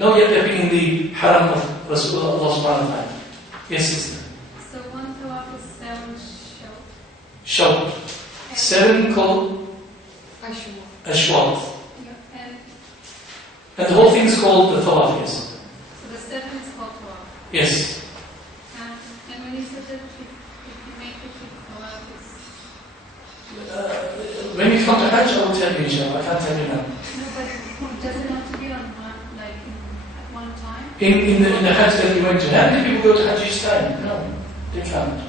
Not yet they've been in the haram of Rasulullah subhanahu wa ta'ala. Yes, sister. So one tawaf is 7 Shawt. 7 called Ashwat. Yeah, And the whole thing is called the tawaf, yes. so the 7 is called tawaf. Yes. And when you said that if you make the 5th tawaf, it's... When you come to Hajj, I will tell you, inshallah. I can't tell you now. No, but does it have to be on one, like at one time? In the Hajj that you went to, how many people go to Hajj each time? No, they can't.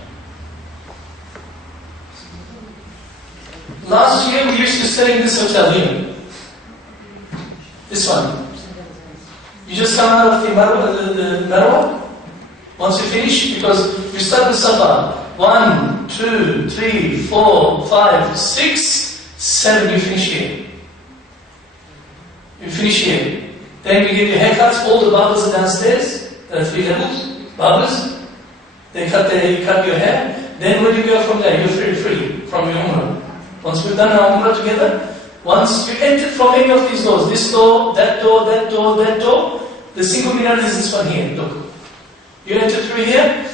Last year we used to stay in this hotel here. This one. You just come out of the Marwa. Once you finish, because you start with Safa. 1, 2, 3, 4, 5, 6, 7, you finish here. You finish here. Then you get your haircuts, all the barbers are downstairs. There are 3 levels, barbers. They cut your hair. Then where do you go from there? You're free from your Umrah. Once we've done our Umrah together, once you enter from any of these doors, this door, that door, that door, that door, the single minaret is this one here, look. You enter through here.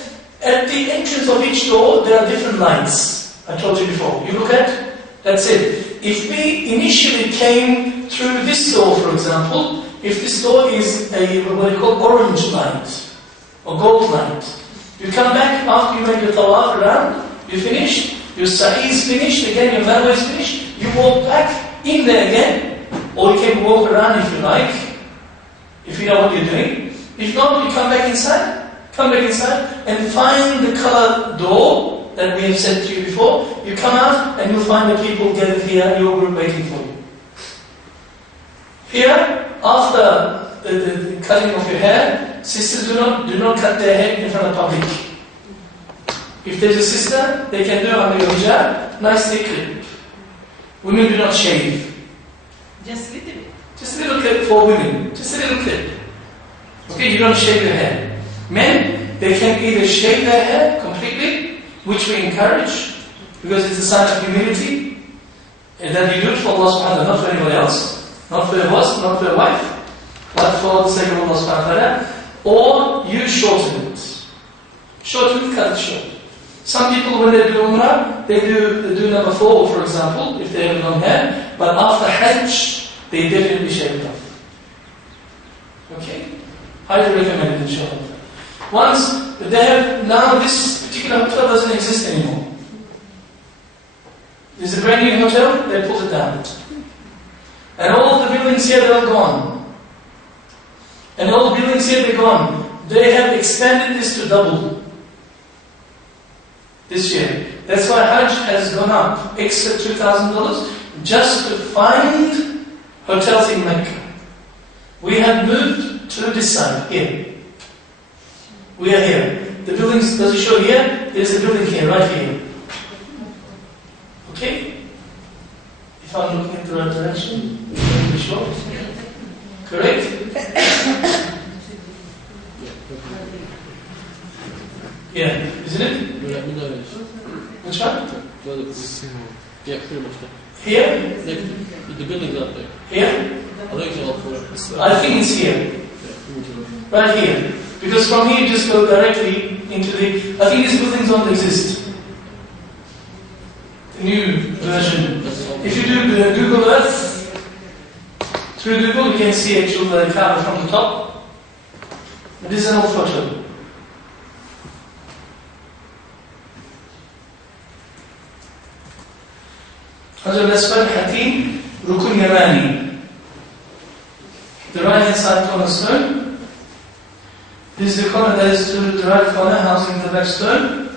At the entrance of each door, there are different lights. I told you before. You look at, that's it. If we initially came through this door, for example, if this door is a, what you call orange light, or gold light, you come back after you make your tawaf around, you finish, your sa'i is finished, again your marwa is finished, you walk back in there again, or you can walk around if you like, if you know what you're doing. If not, you come back inside and find the colored door that we have said to you before. You come out and you'll find the people gathered here, your group waiting for you. Here, after the cutting of your hair, sisters do not cut their hair in front of public. If there's a sister, they can do it under your hijab, nicely clip. Women do not shave. Just a little bit. Just a little clip for women. Just a little clip. Okay, you don't shave your hair. Men, they can either shave their hair completely, which we encourage, because it's a sign of humility, and that you do it for Allah subhanahu wa ta'ala, not for anyone else. Not for your boss, not for your wife, but for the sake of Allah subhanahu wa ta'ala. Or you shorten it. Shorten it, cut it short. Some people, when they do Umrah, they do number 4, for example, if they have long hair, but after Hajj, they definitely shave it off. Okay? Highly recommended, inshallah. Once they have, now this particular hotel doesn't exist anymore. There's a brand new hotel, they pulled it down. And all the buildings here, they're all gone. And all the buildings here, they're gone. They have expanded this to double this year. That's why Hajj has gone up, extra $2,000, just to find hotels in Mecca. We have moved to this side, here. We are here. The buildings, does it show here? There's a building here, right here. Okay? If I'm looking in the right direction, will be sure. Correct? Yeah, isn't it? Which one? Yeah, pretty much. Here? The building's up there. Here? I think it's here. Right here. Because from here you just go directly into the... I think these buildings don't exist. The new version. If you do Google Earth, through Google you can see actually the Kaaba from the top. This is an old photo. Hajar al-Aswad Hatim Rukun Yamani. The right hand side cornerstone. This is the corner that is to the right corner, housing the black stone.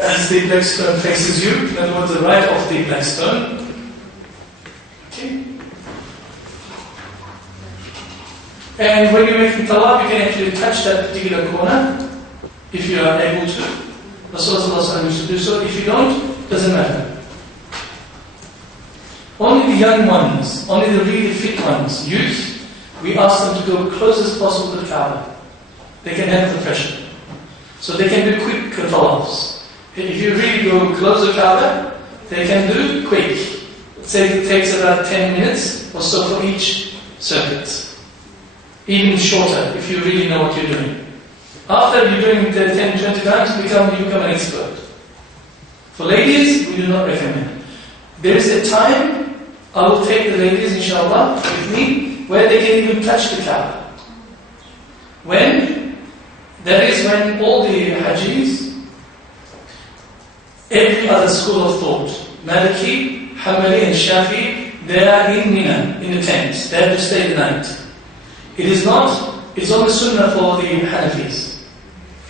As the black stone faces you, in other words, the right of the black stone. Okay. And when you're making tawaf, you can actually touch that particular corner, if you are able to. Rasulullah used to do so. If you don't, it doesn't matter. Only the young ones, only the really fit ones, youth, we ask them to go close as possible to the Kaaba. They can handle the pressure. So they can do quick tawafs. If you really go close to the Kaaba, they can do quick. Let's say it takes about 10 minutes or so for each circuit. even shorter if you really know what you're doing. After you're doing it 10, 20 times, you become an expert. For ladies, we do not recommend. There is a time, I will take the ladies, inshallah, with me, where they can even touch the Kaaba. When? That is when all the Hajis, every other school of thought, Maliki, Hanbali and Shafi, they are in Mina, in the tents. They have to stay the night. It is not, it's only sunnah for the Hanafis.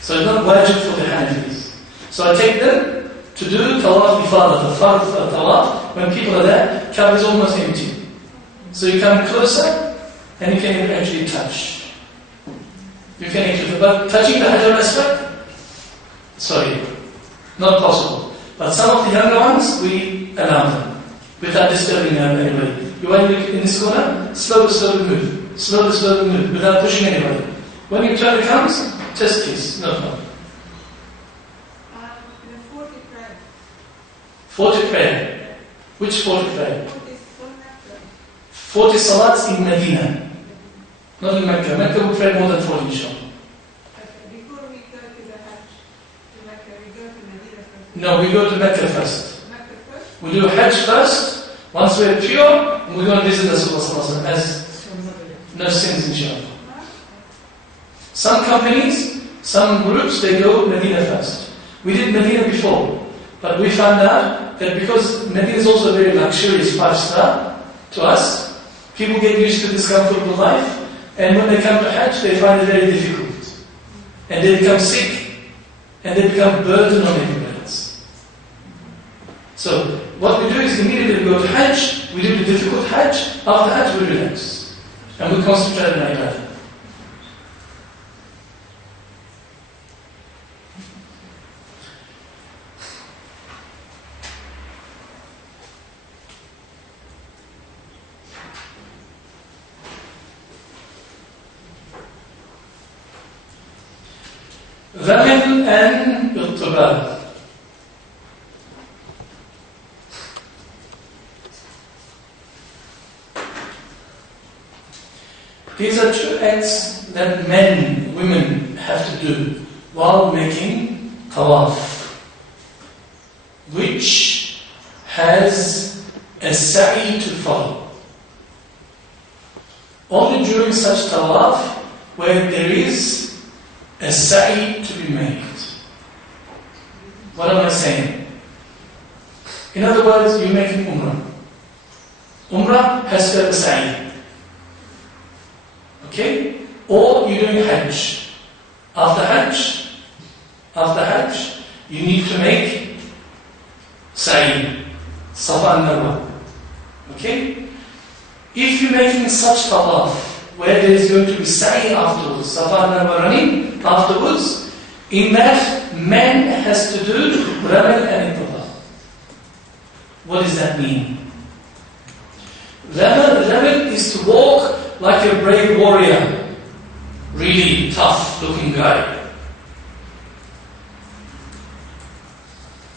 So it's not wajib for the Hanafis. So I take them to do tawaf ifadah, the fard tawaf. When people are there, Kaaba is almost empty. So you come closer and you can actually touch. You can actually, but touching the Hajar al-Aswad, sorry, not possible. But some of the younger ones, we allow them without disturbing anybody. You want to look in this corner, slowly move. Slowly move without pushing anybody. When your turn comes, just kiss, no problem. The 40 prayer. 40 prayer. Which 40 prayer? 40 40 salats in Medina. Not in Mecca. Mecca we pray more than 40 inshallah. Before we go to the Hajj, to Mecca, we go to Medina first. No, we go to Mecca first. Mecca first? We do Hajj first. Once we're pure, we go and visit Rasulullah as no sins inshallah. Some companies, some groups, they go Medina first. We did Medina before, but we found out that because Medina is also very luxurious 5-star to us, people get used to this comfortable life, and when they come to Hajj, they find it very difficult. And they become sick, and they become burden on everybody else. So, what we do is immediately we go to Hajj, we do the difficult Hajj, after Hajj we relax. And we concentrate on ibadah. Ramil and Iqtibal. These are two acts that men, women have to do while making tawaf, which has a sa'i to follow. Only during such tawaf where there is a sa'i to be made. What am I saying? In other words, you're making umrah. Umrah has to have a sa'i. Okay? Or you're doing Hajj. After Hajj, you need to make sa'i, Safa and Marwa. Okay? If you're making such tawaf, where there is going to be sa'i afterwards, Safa and Marwa running afterwards, in that man has to do Ramil and Iqtibal. What does that mean? Ramil is to walk like a brave warrior, really tough looking guy.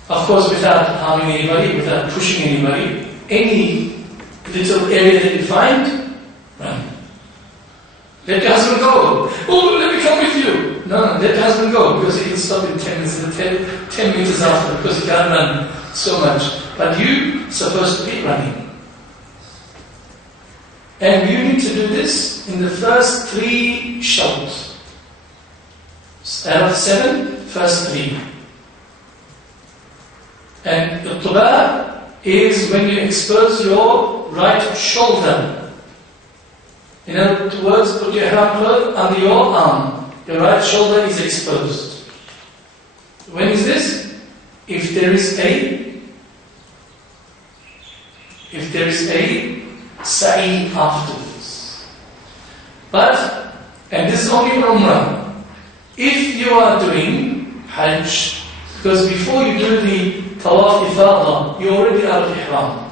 Of course, without harming anybody, without pushing anybody, any little area that you find, run. Let your husband go. Oh, let me come with you. No, let your husband go, because he can stop in 10 minutes, 10 meters after, because he can't run so much. But you're supposed to be running. And you need to do this in the first 3 shawts. Out of 7, first 3. And Iqtibal is when you expose your right shoulder. In other words, put your ihram cloth under your arm. Your right shoulder is exposed. When is this? If there is a sa'i afterwards. But, and this is only for Umrah. If you are doing Hajj, because before you do the Tawaf Ifadah, you're already out of Ihram.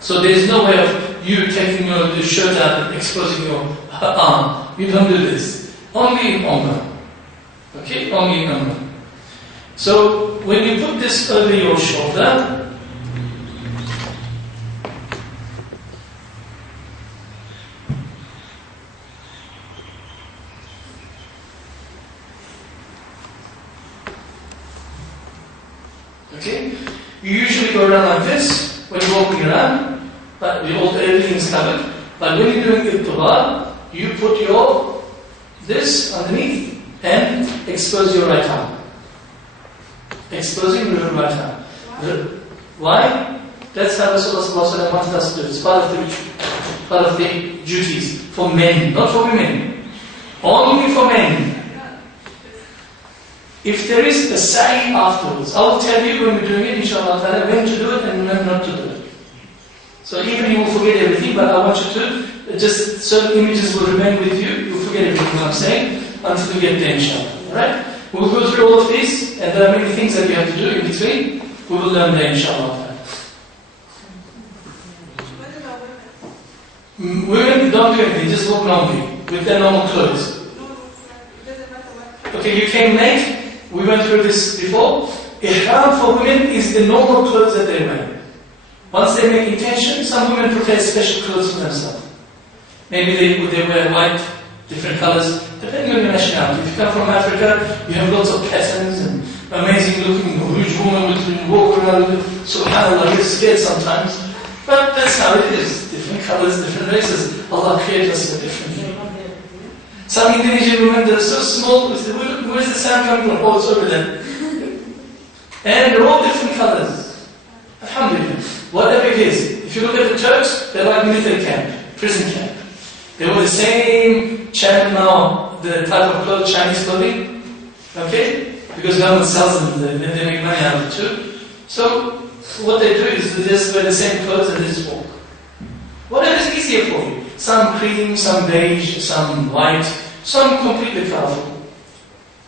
So there is no way of you taking your shirt out and exposing your arm. You don't do this. Only in Umrah. Okay? Only in Umrah. So when you put this over your shoulder, Okay? You usually go around like this when you're walking around, but everything is covered. But when you're doing ittiba, you put this underneath and expose your right arm. Exposing your right arm. Why? That's how Rasulullah wanted us to do. It's part of the duties for men, not for women. Only for men. If there is a sa'i afterwards, I will tell you when we're doing it, inshallah, when to do it and when not to do it. So even you will forget everything, but I want you to, just certain images will remain with you. You'll forget everything I'm saying until you get there, inshallah. Alright? We'll go through all of this, and there are many things that you have to do in between. We will learn there, inshallah. Women don't do anything, just walk normally, with their normal clothes. Okay, you came late. We went through this before. Ihram for women is the normal clothes that they wear. Once they make intention, some women prepare special clothes for themselves. Maybe they wear white, different colors, depending on your nationality. If you come from Africa, you have lots of patterns and amazing looking, huge woman with walk around with, subhanAllah, you're scared sometimes. But that's how it is. Different colors, different races. Allah created us differently. Some Indonesian women, they're so small, where's the sound coming from? Oh, it's over there. And they're all different colors. Alhamdulillah. Whatever it is. If you look at the Turks, they're like military camp, prison camp. They wear the same now, the type of clothes, Chinese clothing. Okay? Because government sells them, they make money out of it too. So, what they do is they just wear the same clothes and they just walk. Whatever is easier for you. Some cream, some beige, some white, some completely colorful.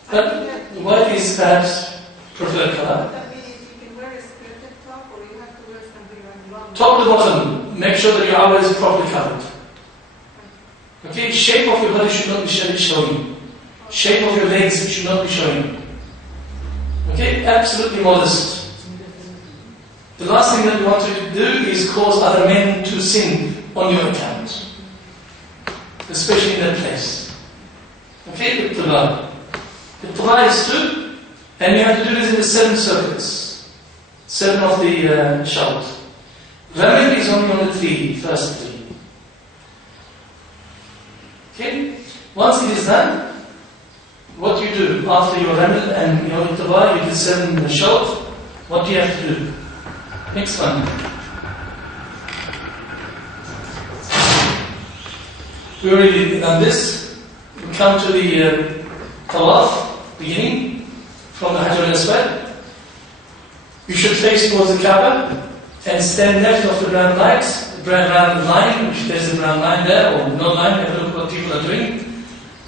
But white is perhaps preferred color. That means you can wear a skirted top or you have to wear something like long. Top to bottom, make sure that your hour is properly covered. Okay, shape of your body should not be showing. Shape of your legs should not be showing. Okay, absolutely modest. The last thing that you want to do is cause other men to sin on your account. Especially in that place. Okay, the Tawaf. The Tawaf is 2, and you have to do this in the 7 circuits. 7 of the shout. Ramil is only on the first 3. Okay? Once it is done, what you do after your Ramil and your Tawaf, you do 7 shout, what do you have to do? Next one. We already done this. We come to the Tawaf, beginning from the Hajj al-Aswad. You should face towards the Kaaba and stand left of the brown lights, the brown line, which there's a brown line there, or no line, have a look at what people are doing.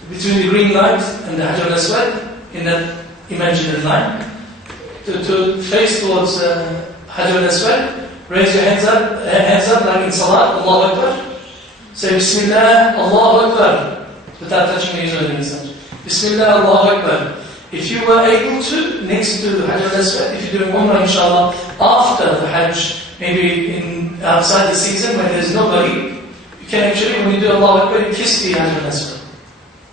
Between the green light and the Hajj al-Aswad, in that imaginary line. To face towards Hajj al-Aswad, raise your hands up like in Salat, Allahu Akbar. Say Bismillah, Allahu Akbar, without touching the Israeli. Bismillah, Allahu Akbar. If you were able to, next to the Hajj al-Aswad, if you're doing Umrah, inshallah, after the Hajj, maybe outside the season when there's nobody, you can actually, when you do Allahu Akbar, kiss the Hajj al-Aswad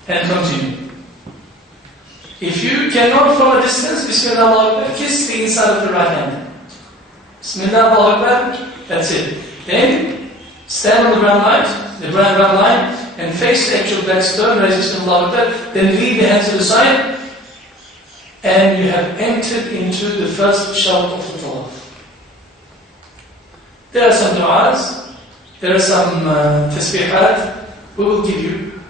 and continue. If you cannot from a distance, Bismillah, Allahu Akbar, kiss the inside of the right hand. Bismillah, Allahu Akbar, that's it. Then, stand on the brown line, and face the actual black stone, raise Bismillah, Allahu Akbar, then leave the hands to the side, and you have entered into the first shout of the Tawaf. There are some du'as, there are some tasbihat, we will give you.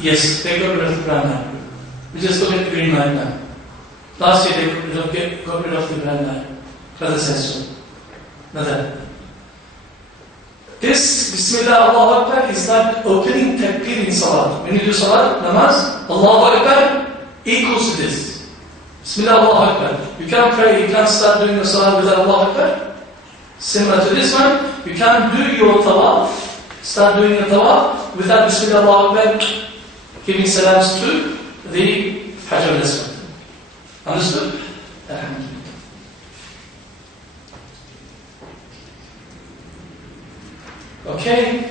Yes, they got rid of the brown line. We just look at the green line now. Last year they got rid of the brown line. Brother says so. Another. This Bismillah Allahu Akbar is like opening takbir in Salat. When you do Salat, namaz, Allahu Akbar equals to this. Bismillah Allahu Akbar. You can't pray, you can't start doing your Salat without Allahu Akbar. Similar to this one, you can't do your Tawaf, start doing your Tawaf without Bismillah Allahu Akbar giving salams to the Hajj al-Aswad. Understood? Alhamdulillah. Okay.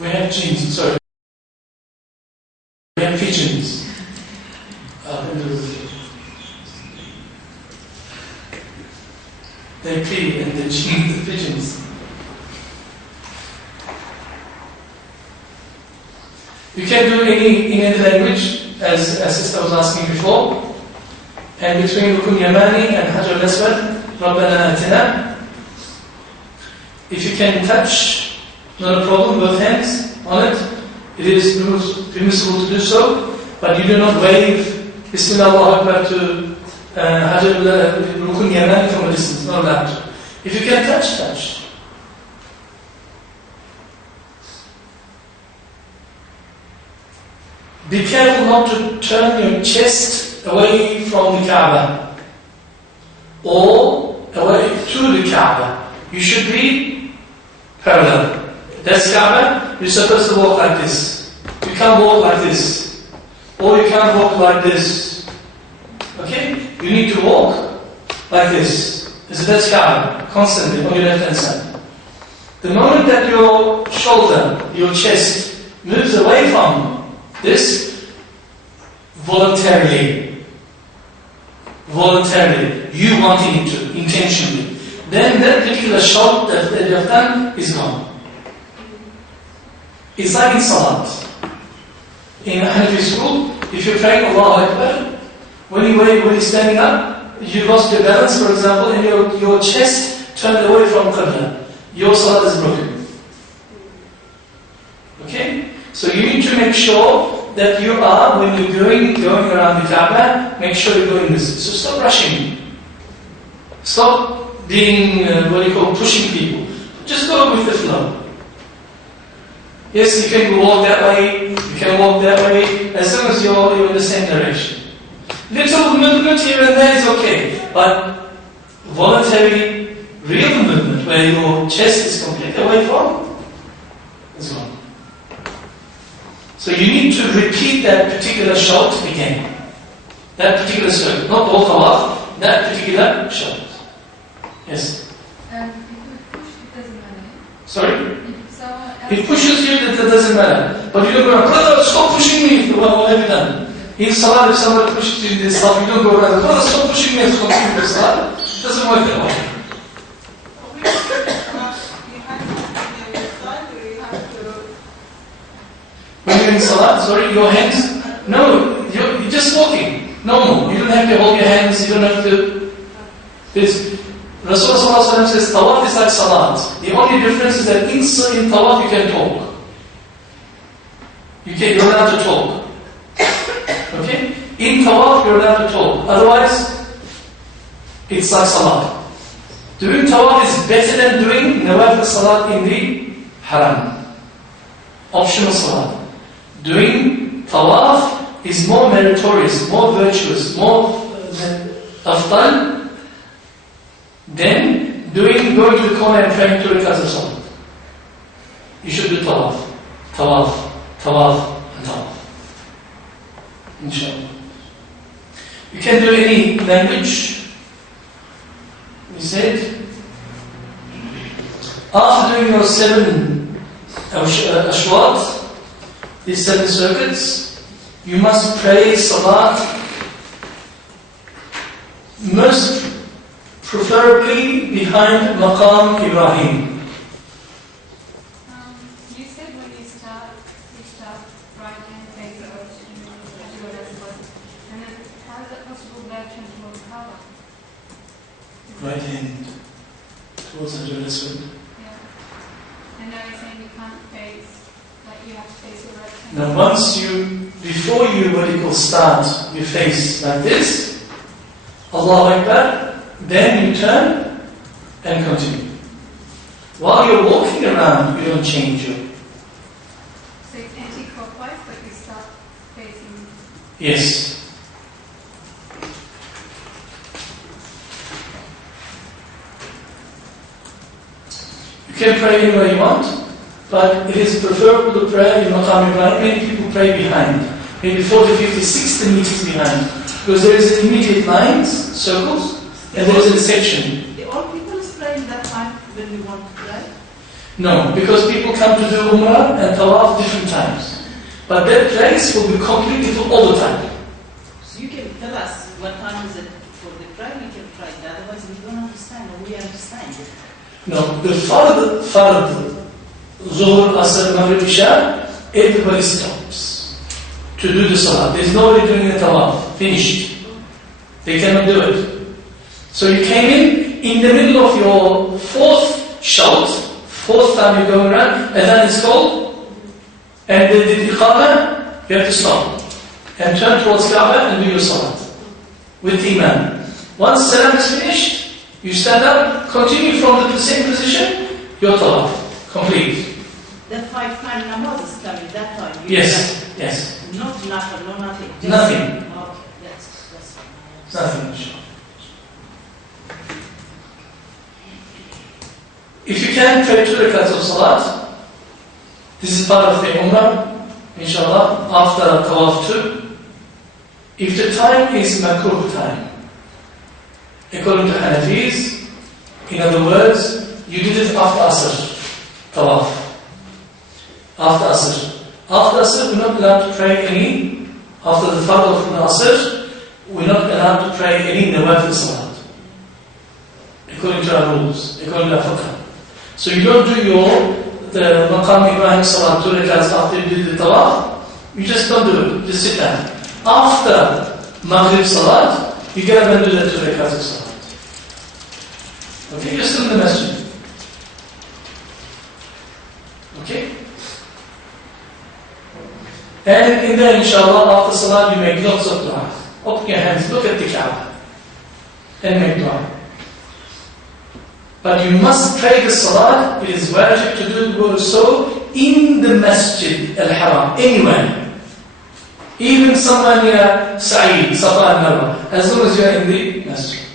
We have have jeans, sorry. We have pigeons. They pee and they change the pigeons. You can do any in any language, as sister was asking before. And between Rukun Yamani and Hajar al-Aswad, Rabbana Atina. If you can touch, not a problem, both hands on it. It is permissible to do so, but you do not wave Bismillah Allahu Akbar to Hajar Rukun Yamani from a distance, not allowed. If you can touch, touch. Be careful not to turn your chest away from the Kaaba or away to the Kaaba. You should be parallel. That's Kaaba, you're supposed to walk like this. You can't walk like this. Or you can't walk like this. Okay? You need to walk like this. That's Kaaba, constantly on your left hand side. The moment that your shoulder, your chest moves away from this, voluntarily, you wanting it to, intentionally, then that particular shot that you have done is gone. It's like in Salat. In Hanafi school, if you're praying Allahu Akbar, when you're standing up, you lost your balance, for example, and your chest turned away from Qibla. Your Salat is broken. Okay? So you need to make sure that you are, when you're going around the Kaaba, make sure you're doing this. So stop rushing. Stop being, pushing people. Just go with the flow. Yes, you can walk that way, you can walk that way, as long as you're in the same direction. Little movement here and there is okay, but voluntary, real movement, where your chest is completely away from, is gone. So you need to repeat that particular shot again. That particular circle, not all tawaf, that particular shot. Yes? If you push, it doesn't matter. Sorry? It pushes you, that doesn't matter. But you don't go around, brother, stop pushing me. What have you done? In Salah, if somebody pushes you in this stuff, you don't go around, brother, stop pushing me and continue with Salah. It doesn't work that way. When you're in Salah, sorry, your hands, no, you're just walking. No, you don't have to hold your hands, you don't have to. Rasulullah says, Tawaf is like Salat. The only difference is that in Tawaf you can talk. You're allowed to talk. Okay? In Tawaf you're allowed to talk. Otherwise, it's like Salat. Doing Tawaf is better than doing Nawafil Salat in the Haram. Optional Salat. Doing Tawaf is more meritorious, more virtuous, more afdal than going to the corner and praying 2 rakats of Salat. You should do Tawaf, and Tawaf. Inshallah. You can do any language. We said, after doing your 7 ashwat, these 7 circuits, you must pray Salat most preferably behind Maqam Ibrahim. You said when you start right hand facing and then how is it possible that turn towards Kaaba? Right hand towards Hajar al-Aswad. Yeah. And now you're saying you can't face, like you have to face the right hand. Now before you start, you face like this, Allahu Akbar, then you turn and continue. While you're walking around, you don't change your. So it's anti-clockwise, but you start facing. Yes. You can pray anywhere you want, but it is preferable to pray in Maqam Ibrahim. Many people pray behind, maybe 40, 50, 60 meters behind, because there is immediate lines, circles, and there is a section. All people is praying that time when we want to pray. No, because people come to do Umrah and Tawaf different times. But that place will be completely full all the time. So you can tell us what time is it for the prayer, we can try it. Otherwise we don't understand, or we understand. No, the Fard, Zuhr, Asr, Maghrib, Isha, everybody stops to do the Salah. There's nobody doing the Tawaf. Finished. They cannot do it. So you came in the middle of your fourth shout, fourth time you're going around, and then it's called, and the Iqamah, you have to stop. And turn towards Kaaba and do your Salah with the Imam. Once Salam is finished, you stand up, continue from the same position, your Tawaf, complete. The 5 time namaz is coming that time. Yes, yes. Not nothing, no nothing. Just Nothing. Okay, that's fine. Nothing, inshallah. If you can pray 2 rakats of Salat, this is part of the Umrah, inshallah, after Tawaf too. If the time is makruh time, according to Hanafis, in other words, you did it after Asr, Tawaf. After Asr. After Asr, we're not allowed to pray any, after the Fard of Asr, we're not allowed to pray any Nawafil Salat. According to our rules, according to our fiqh. So you don't do the Maqam Ibrahim Salat 2 rakats after you do the Tawaf, you just don't do it, just sit down. After Maghrib Salat, you get up and do that 2 rakats of Salat. Okay, you're still in the masjid. Okay? And in there, inshallah, after Salat, you make lots of dua. Open your hands, look at the Kaaba, and make dua. But you must pray the Salat, it is wajib to do so in the Masjid al-Haram, anywhere. Even somewhere near Sa'id, Safa and Marwa, as long as you are in the Masjid.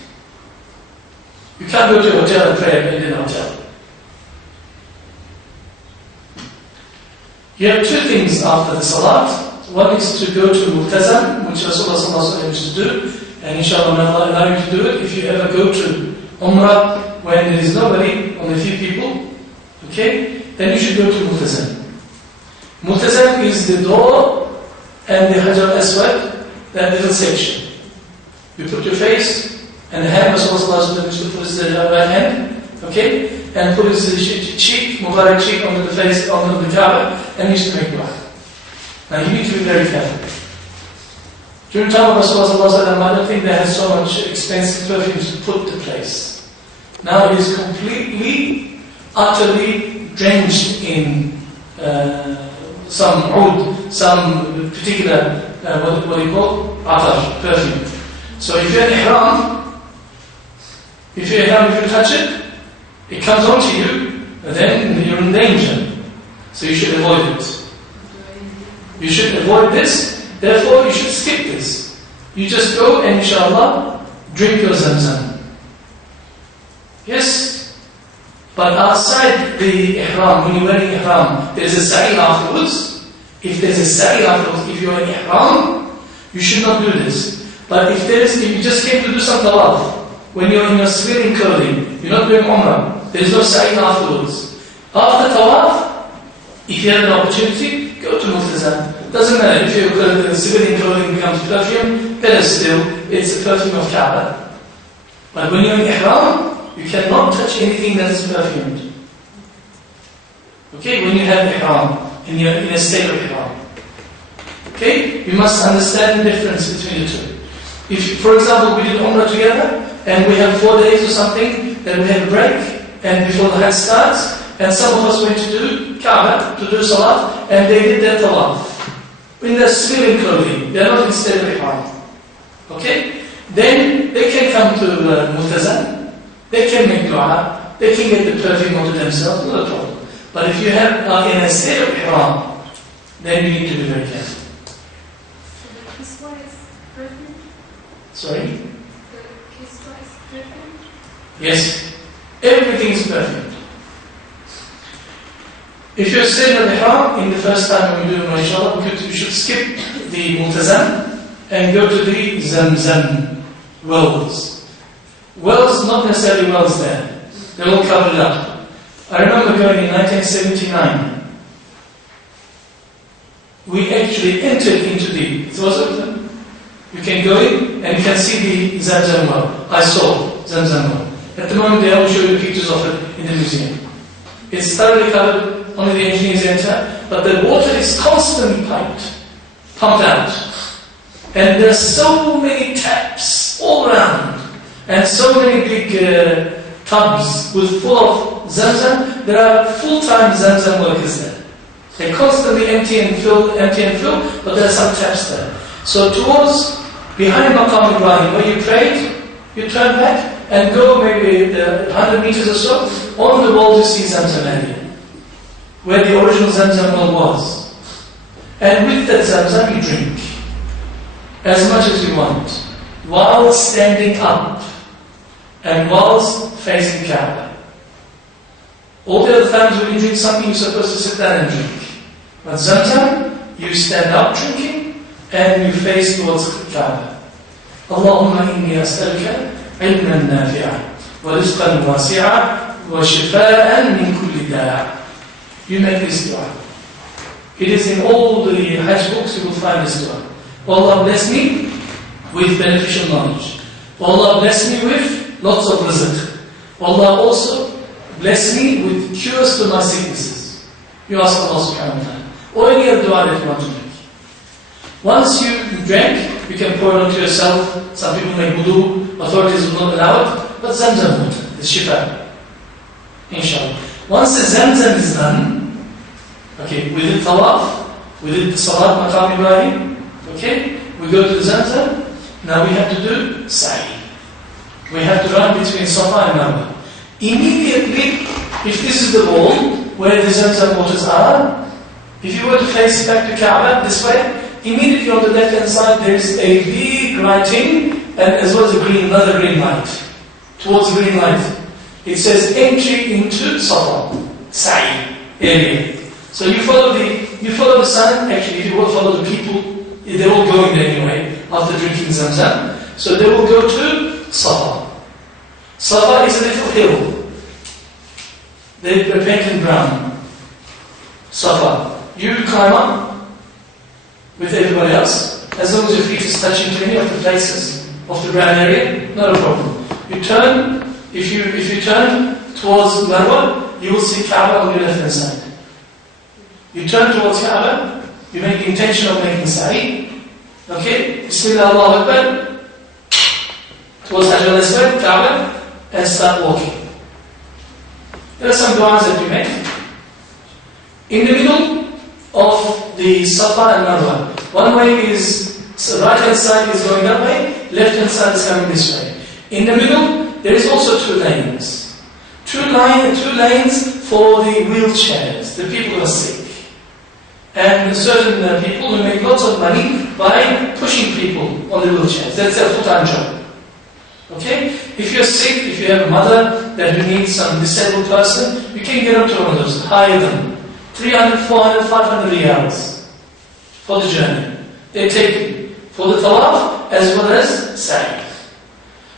You can't go to a hotel and pray in a hotel. You have 2 things after the Salat. One is to go to Mu'tazam, which Rasulullah used to do, and inshallah may Allah allow you to do it. If you ever go to Umrah when there is nobody, only few people, okay, then you should go to Mu'tazam. Mu'tazam is the door and the Hajar al-Aswad, that little section. You put your face and the hand, Rasulullah used to put his right hand, okay, and put his cheek, Mubarak cheek onto the face, onto the Kaaba, and used to make dua. Now you need to be very careful. During the time of Rasulullah, I don't think they had so much expensive perfumes to put the place. Now it is completely, utterly drenched in some oud, some particular, what do you call? Atar, perfume. So if you're in Ihram, if you touch it, it comes onto you, then you're in danger. So you should avoid it. You should avoid this, therefore you should skip this. You just go and inshallah, drink your Zamzam. Yes, but outside the Ihram, when you're wearing Ihram, there's a sa'i afterwards. If there's a sa'i afterwards, if you're in Ihram, you should not do this. But if you just came to do some tawaf, when you're in your civilian clothing, you're not doing Umrah, there's no sa'i afterwards. After tawaf, if you have an opportunity, go to Mu'tazam. Doesn't matter if your civilian clothing becomes perfume, better still, it's a perfume of Kaaba. But when you're in Ihram, you cannot touch anything that is perfumed. Okay, when you have Ihram, and you're in a state of Ihram. Okay, you must understand the difference between the two. If, for example, we did Umrah together, and we have 4 days or something, then we have a break, and before the Hajj starts, and some of us went to do Kaaba, to do Salat, and they did their Tawaf. In their civilian clothing, they are not in state of Ihram. Okay? Then they can come to Mu'tazam, they can make dua, they can get the perfume onto themselves, not a problem. But if you are in a state of Ihram, then you need to be very careful. So the kiswa is perfume? Sorry? The kiswa is perfume? Yes. Everything is perfumed. If you're still in Ihram, in the first time when we do inshallah, you should skip the Mu'tazam and go to the Zamzam wells. Wells, not necessarily wells there. They're all covered up. I remember going in 1979. We actually entered into the, it was open. You can go in and you can see the Zamzam well. I saw Zamzam well. At the moment they don't show you pictures of it in the museum. It's thoroughly covered, only the engineers enter, but the water is constantly pumped out. And there are so many taps all around, and so many big tubs with full of Zamzam. There are full-time Zamzam workers there. They constantly empty and fill, but there are some taps there. So towards, behind Maqam Ibrahim, where you prayed, you turn back and go maybe 100 meters or so. On the wall you see Zamzam area, where the original Zamzam well was. And with that Zamzam you drink as much as you want, while standing up and whilst facing Kaaba. All the other times when you drink something, you're supposed to sit down and drink. But Zamzam, you stand up drinking and you face towards Kaaba. Allahumma inni as'aluka ilman nafi'a wa rizqan wasi'a wa shifa'an min kulli da'. You make this dua. It is in all the Hajj books, you will find this dua. Allah bless me with beneficial knowledge. Allah bless me with lots of rizq. Allah also bless me with cures to my sicknesses. You ask Allah subhanahu wa ta'ala. Or any other dua that you want to make. Once you drank, you can pour it onto yourself. Some people make wudu, authorities will not allow it, but Zamzam water is shifa. Inshallah. Once the Zamzam is done, okay, we did tawaf, we did the Salat Maqam Ibrahim, okay, we go to the Zamzam, now we have to do sa'i. We have to run between Safa and Marwa. Immediately, if this is the wall where the Zamzam waters are, if you were to face back to Kaaba this way, immediately on the left hand side there is a big writing and as well as another green light. Towards the green light. It says entry into Safa, sa'i area. So you follow the sun, actually if you will follow the people, they're all going there anyway, after drinking Zamzam. So they will go to Safa. Safa is a little hill. They're painted brown. Safa. You climb up with everybody else, as long as your feet is touching to any of the places of the brown area, not a problem. You turn, if you turn towards Marwa, you will see Kaaba on your left hand side. You turn towards Kaaba, you make the intention of making sa'i. Okay, Bismillah Allahu Akbar, towards Hajj al-Aswad, Kaaba, and start walking. There are some du'as that you make. In the middle of the Safa and Marwa, one way is, so right hand side is going that way, left hand side is coming this way. In the middle, there is also two lanes. Two lanes for the wheelchairs, the people who are sick. And certain people who make lots of money by pushing people on the wheelchairs. That's their full-time job. Okay? If you're sick, if you have a mother that you need some disabled person, you can get up to one of those, hire them. 300, 400, 500 riyals for the journey. They take you for the tawaf as well as sa'i.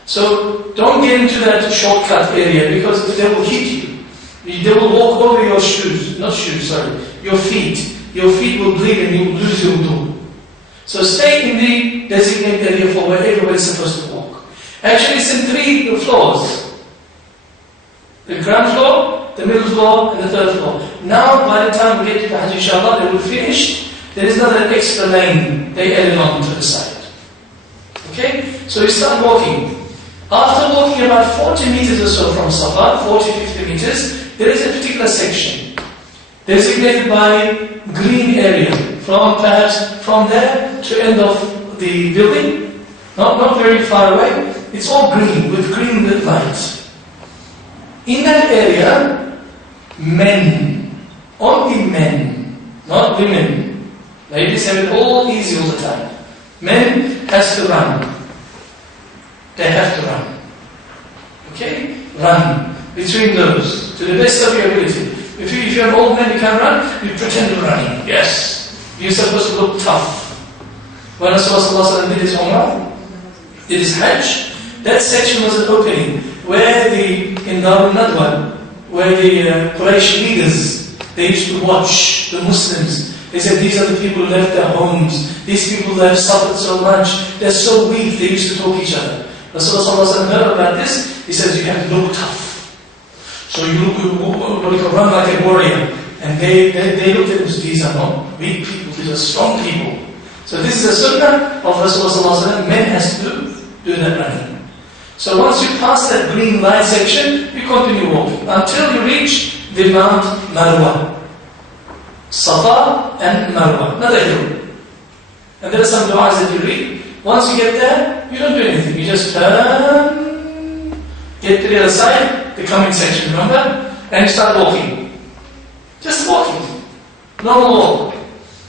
So don't get into that shortcut area because they will hit you. They will walk over your your feet. Your feet will bleed and you will lose your wudu. So stay in the designated area for where everybody is supposed to walk. Actually it's in 3 floors. The ground floor, the middle floor, and the third floor. Now, by the time we get to the Hajj, inshallah, they will finish. There is not an extra lane they added on to the side. Okay? So you start walking. After walking about 40 meters or so from Safa, 40, 50 meters, there is a particular section designated by green area. Perhaps from there to end of the building. Not very far away. It's all green, with green lit lights. In that area, men, only men, not women. Ladies have it all easy all the time. Men has to run. They have to run. Okay? Run. Between those. To the best of your ability. If you're an old man, you can't run, you pretend you're running. Yes. You're supposed to look tough. When Rasulullah did his Umrah, did his Hajj, that section was an opening where in Darul Nadwa, where the Quraysh leaders, they used to watch the Muslims. They said, these are the people who left their homes. These people that have suffered so much. They're so weak. They used to talk each other. Rasulullah heard about this. He says, you have to look tough. So you run like a warrior. And they looked at us, these are not weak people, these are strong people. So this is a sunnah of Rasulullah. Men has to do that running. So once you pass that green line section, you continue walking until you reach the Mount Marwa. Safa and Marwa, not a hill. And there are some du'as that you read. Once you get there, you don't do anything. You just turn, get to the other side, the coming section, remember? And you start walking. Just walking. Normal walk.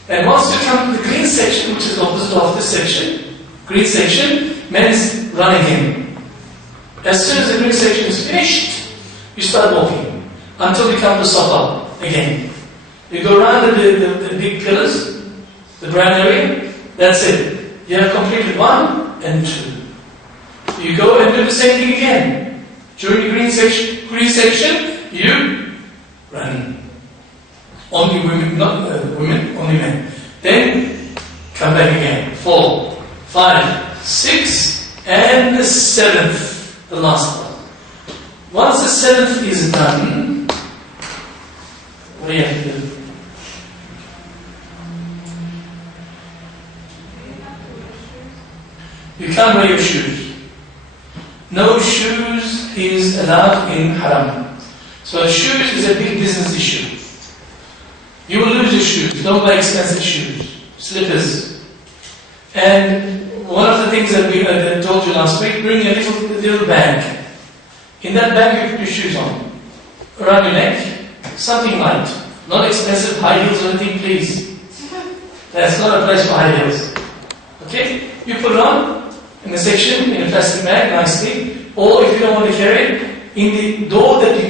And once you come to the green section, which is opposite of this section, green section, men's running in. As soon as the green section is finished, you start walking until you come to Safa again. You go around the big pillars, the brown area, that's it. You have completed 1 and 2. You go and do the same thing again. During the green section, you run. Only women, not women, only men. Then come back again. 4, 5, 6, and the 7th, the last one. Once the 7th is done, what do you have to do? You can't wear your shoes. No shoes is allowed in Haram. So shoes is a big business issue. You will lose your shoes. Don't buy expensive shoes. Slippers. And one of the things that we told you last week, bring a little bag. In that bag you put your shoes on. Around your neck, something light. Not expensive high heels or anything, please. That's not a place for high heels. Okay? You put it on in a section, in a plastic bag, nicely. Or if you don't want to carry it, in the door that you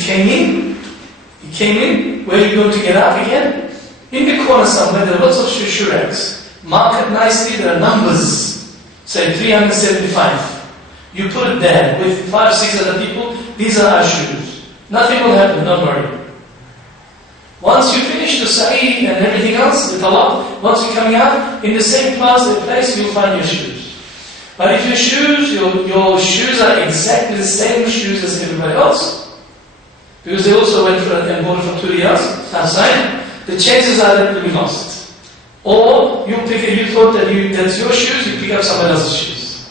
came in, where you're going to get out again, in the corner somewhere, there are lots of shoe racks. Mark it nicely, there are numbers. Say 375. You put it there with 5, 6 other people. These are our shoes. Nothing will happen, don't worry. Once you finish the sa'i and everything else, the tawaf, once you're coming out, in the same place, you'll find your shoes. But if your shoes are exactly the same shoes as everybody else, because they also went for and bought it for 2 years outside, the chances are that it will be lost. Or you thought that's your shoes, you pick up someone else's shoes.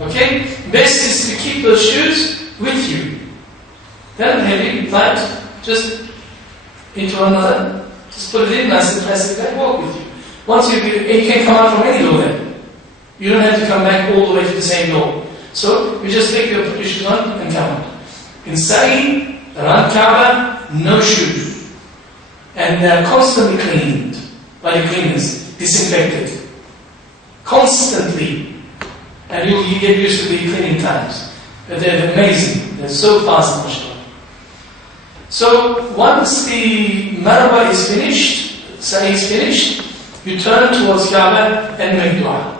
Okay? Best is to keep those shoes with you. They're heavy, light, just into another. Just put it in, nice and plastic bag, walk with you. Once you can come out from any door then. You don't have to come back all the way to the same door. So you just take your shoes on and come out. In Sa'i, around Kaaba, no shoes. And they are constantly cleaned by the cleaners, disinfected. Constantly. And you get used to the cleaning times. But they're amazing. They're so fast, mashallah. So once the Marwa is finished, Sa'i is finished, you turn towards Kaaba and make dua.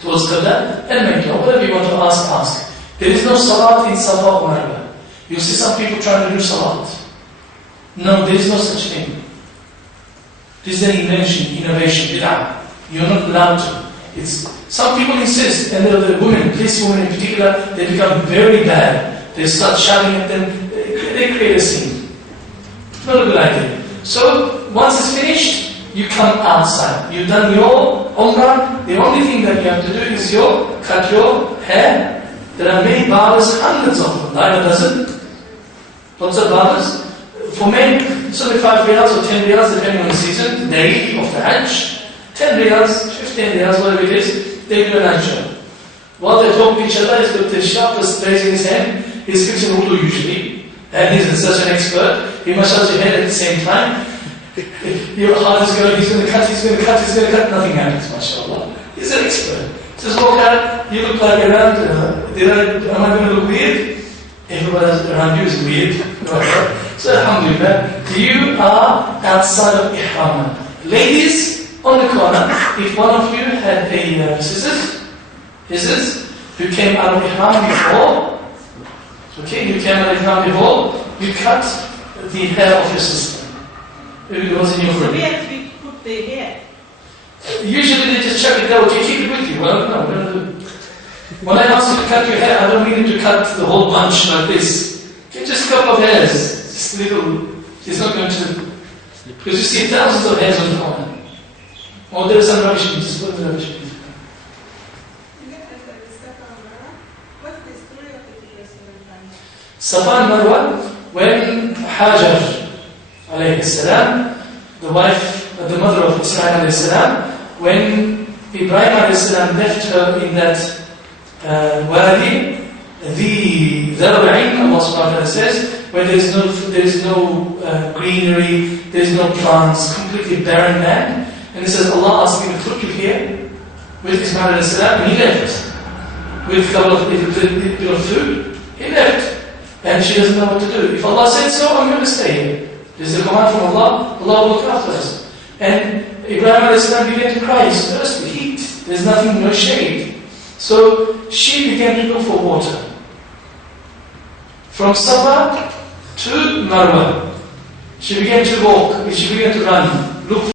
Towards Qibla and make dua. Whatever you want to ask. There is no salat in Safa or Marwa. You see some people trying to do salat. No, there is no such thing. This is an innovation, bid'ah. You're not allowed to. Some people insist, and the women, police women in particular, they become very bad. They start shouting at them, they create a scene. Not a good idea. So, once it's finished, you come outside. You've done your umrah. The only thing that you have to do is cut your hair. There are many barbers, hundreds of them, not a dozen. Lots of barbers. For men, it's only 5 riyals or 10 riyals, depending on the season, the day of the hajj. 10 riyals, 15 riyals, whatever it is, they do an hajj job. While they're talking to each other, he's got the sharpest raising his hand. He's fixing wudu usually. And he's such an expert. He massages your head at the same time. Your heart is going, he's going to cut, nothing happens, mashallah. He's an expert. Just walk out, you look like around, am I going to look weird? Everybody around you is weird. So alhamdulillah, you are outside of ihram. Ladies, on the corner, if one of you had a scissors, who came out of ihram before, Okay, you came around the hall, you cut the hair of your sister. It was in your So room. where do we put the hair? Usually they just chuck it out, you keep it with you. Well, no, we don't do. When I ask you to cut your hair, I don't mean you to cut the whole bunch like this. Okay, just a couple of hairs, just a little. It's not going to. Because you see thousands of hairs on the corner. Or there is some rubbish bin, just put the rubbish bin. What's the story of the two time? Safa and Marwa, when Hajar alayhi salam, the wife, the mother of Ismail alayhi salam, when Ibrahim alayhi salam left her in that wadi, the Zara'in, Allah subhanahu wa ta'ala says, where there is no greenery, there is no plants, completely barren land. And it says Allah asked me to put you here with Ismail alayhi salam, and he left. With a couple of bit of food, he left. And she doesn't know what to do. If Allah said so, I'm going to stay here. This is a command from Allah, Allah will look after us. And Ibrahim alayhi salam began to cry, he's thirsty, heat, there's nothing, no shade. So she began to look for water. From Safa to Marwa, she began to walk, she began to run, look